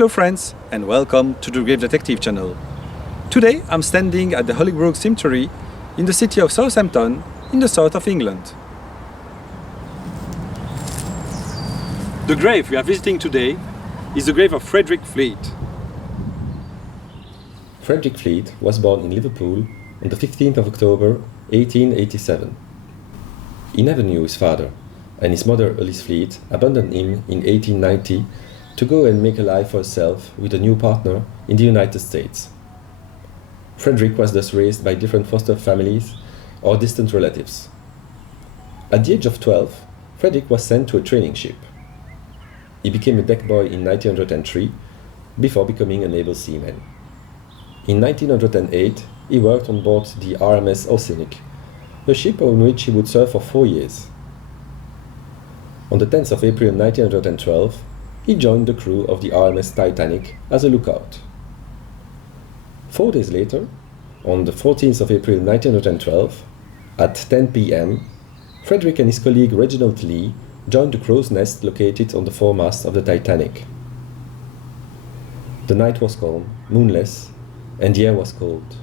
Hello friends, and welcome to the Grave Detective channel. Today I'm standing at the Hollybrook Cemetery in the city of Southampton in the south of England. The grave we are visiting today is the grave of Frederick Fleet. Frederick Fleet was born in Liverpool on the 15th of October 1887. He never knew his father, and his mother Alice Fleet abandoned him in 1890 to go and make a life for herself with a new partner in the United States. Frederick was thus raised by different foster families or distant relatives. At the age of 12, Frederick was sent to a training ship. He became a deck boy in 1903 before becoming a naval seaman. In 1908, he worked on board the RMS Oceanic, a ship on which he would serve for 4 years. On the 10th of April 1912, he joined the crew of the RMS Titanic as a lookout. 4 days later, on the 14th of April 1912, at 10 p.m., Frederick and his colleague Reginald Lee joined the crow's nest located on the foremast of the Titanic. The night was calm, moonless, and the air was cold.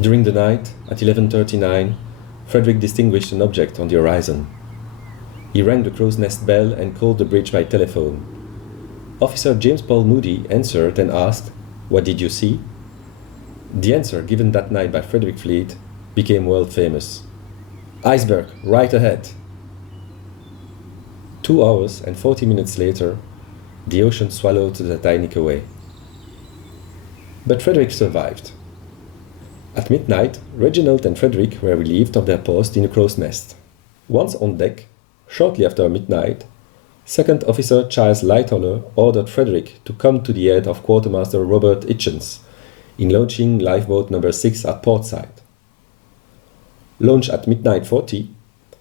During the night, at 11:39, Frederick distinguished an object on the horizon. He rang the crow's nest bell and called the bridge by telephone. Officer James Paul Moody answered and asked, "What did you see?" The answer given that night by Frederick Fleet became world famous. "Iceberg, right ahead." 2 hours and 40 minutes later, the ocean swallowed the Titanic away. But Frederick survived. At midnight, Reginald and Frederick were relieved of their post in the crow's nest. Once on deck, shortly after midnight, Second Officer Charles Lightoller ordered Frederick to come to the aid of Quartermaster Robert Hitchens in launching lifeboat number 6 at portside. Launched at midnight 40,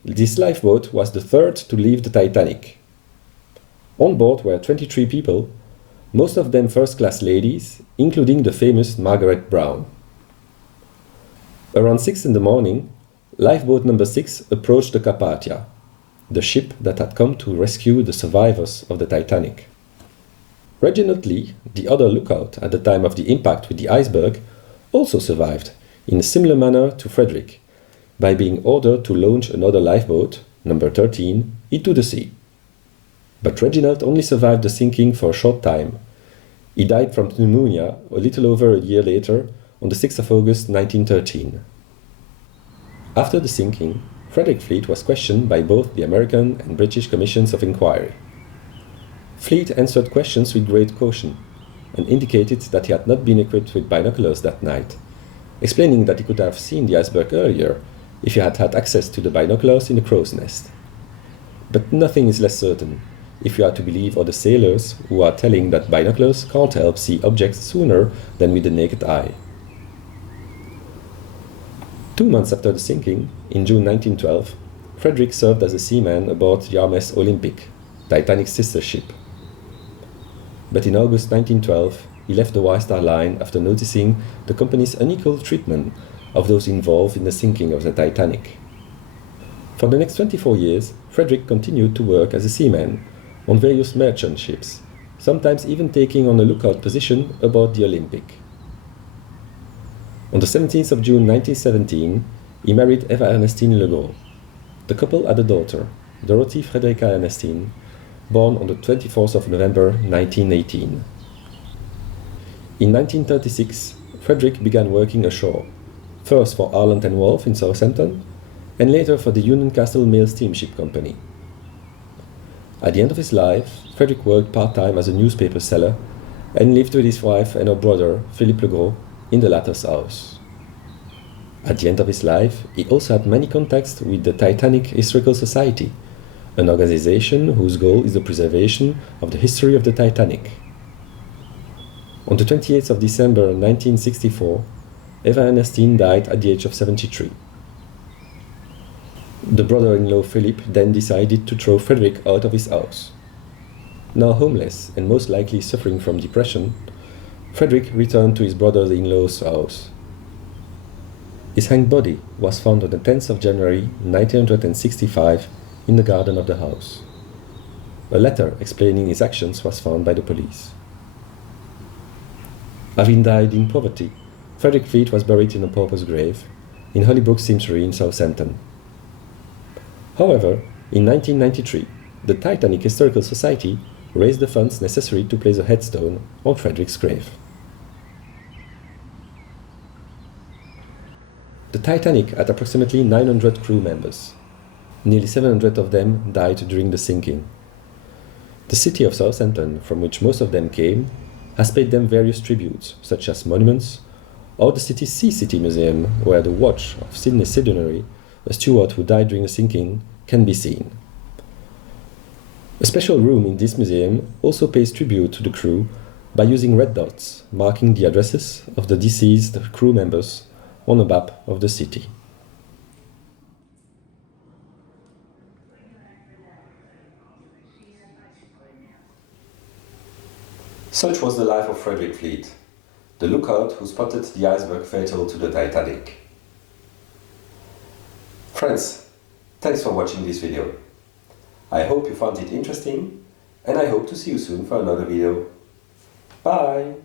this lifeboat was the third to leave the Titanic. On board were 23 people, most of them first-class ladies, including the famous Margaret Brown. Around 6 in the morning, lifeboat number 6 approached the Carpathia, the ship that had come to rescue the survivors of the Titanic. Reginald Lee, the other lookout at the time of the impact with the iceberg, also survived in a similar manner to Frederick, by being ordered to launch another lifeboat, number 13, into the sea. But Reginald only survived the sinking for a short time. He died from pneumonia a little over a year later, on the 6th of August 1913. After the sinking, Frederick Fleet was questioned by both the American and British Commissions of Inquiry. Fleet answered questions with great caution and indicated that he had not been equipped with binoculars that night, explaining that he could have seen the iceberg earlier if he had had access to the binoculars in the crow's nest. But nothing is less certain if you are to believe other sailors who are telling that binoculars can't help see objects sooner than with the naked eye. 2 months after the sinking, in June 1912, Frederick served as a seaman aboard the RMS Olympic, Titanic's sister ship. But in August 1912, he left the White Star Line after noticing the company's unequal treatment of those involved in the sinking of the Titanic. For the next 24 years, Frederick continued to work as a seaman on various merchant ships, sometimes even taking on a lookout position aboard the Olympic. On the 17th of June 1917, he married Eva Ernestine Legros. The couple had a daughter, Dorothy Frederica Ernestine, born on the 24th of November 1918. In 1936, Frederick began working ashore, first for Arland and Wolff in Southampton, and later for the Union Castle Mail Steamship Company. At the end of his life, Frederick worked part-time as a newspaper seller and lived with his wife and her brother, Philippe Legros, in the latter's house. At the end of his life, he also had many contacts with the Titanic Historical Society, an organization whose goal is the preservation of the history of the Titanic. On the 28th of December 1964, Eva Ernestine died at the age of 73. The brother-in-law Philip then decided to throw Frederick out of his house. Now homeless and most likely suffering from depression, Frederick returned to his brother-in-law's house. His hanged body was found on the 10th of January 1965 in the garden of the house. A letter explaining his actions was found by the police. Having died in poverty, Frederick Fleet was buried in a pauper's grave in Hollybrook Cemetery in Southampton. However, in 1993, the Titanic Historical Society raised the funds necessary to place a headstone on Frederick's grave. The Titanic had approximately 900 crew members. Nearly 700 of them died during the sinking. The city of Southampton, from which most of them came, has paid them various tributes, such as monuments, or the city's Sea City Museum, where the watch of Sidney Sidney, a steward who died during the sinking, can be seen. A special room in this museum also pays tribute to the crew by using red dots marking the addresses of the deceased crew members on a map of the city. Such was the life of Frederick Fleet, the lookout who spotted the iceberg fatal to the Titanic. Friends, thanks for watching this video. I hope you found it interesting, and I hope to see you soon for another video. Bye!